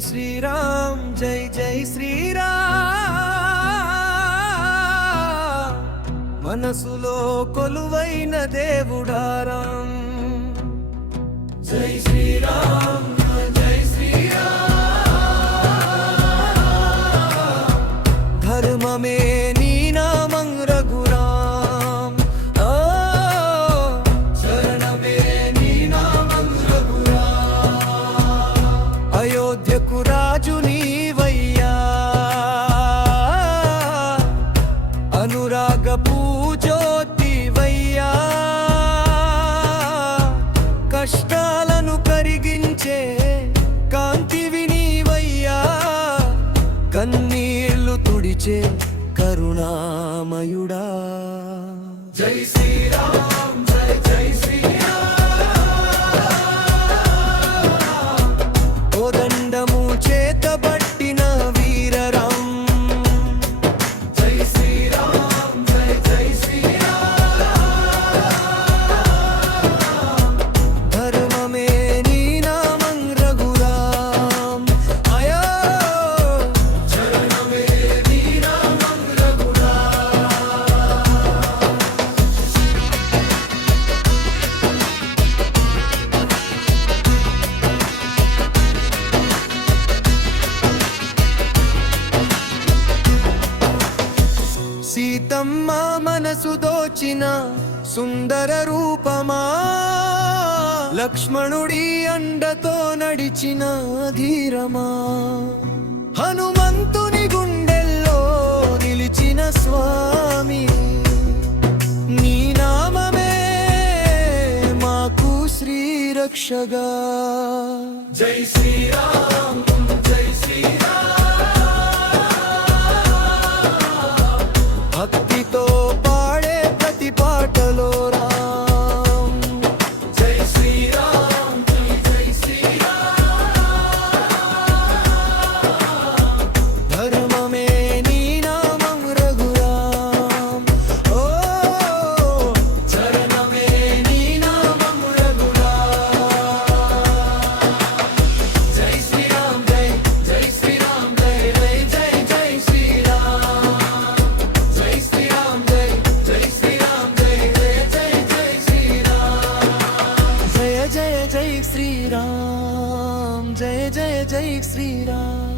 శ్రీరామ్ జై జై శ్రీరామ్ మనసులో కొలువైన దేవుడారాం జై శ్రీరామ్ జై శ్రీరామ్ ధర్మమే నీ నామం రఘురామ్ శరణమే నీ నామం రఘురామ్ అయోధ్యకు రాజు నీవయ్యా అనురాగ పూజోతివయ్యా కష్టాలను కరిగించే కాంతివి నీవయ్యా కన్నీళ్లు తుడిచే కరుణామయుడా జై శ్రీరామ్ జై జై శ్రీరామ్ కోదండము చేతబట్టిన వీరరాం జై శ్రీరామ్ జై జై శ్రీరామ్ ధర్మమే నీ నామం రఘురామ్ అయో శరణమే నీ నామం రఘురామ్ సీతమ్మ మనసు దోచిన సుందర రూపమా లక్ష్మణుడి అండతో నడిచిన ధీరమా హనుమంతుని గుండెల్లో నిలిచిన స్వామి నీ నామమే మాకు శ్రీరక్షగా జై శ్రీరామ్ జై శ్రీరామ్ భక్తితో పాడే ప్రతి పాటలో రామ్ జై శ్రీరామ్ జై జై శ్రీరామ్ ధర్మమే నీ నామం రఘురామ్ ఓ శరణమే నీ నామం రఘురామ్ జై శ్రీరామ్ జై జై శ్రీరామ్ జై జై జై జై శ్రీరామ్ జై శ్రీరామ్ జై జై శ్రీరామ్ జై జయ జయ జై శ్రీరామ్ జయ జయ జై శ్రీరామ్ జయ జయ జై శ్రీరామ్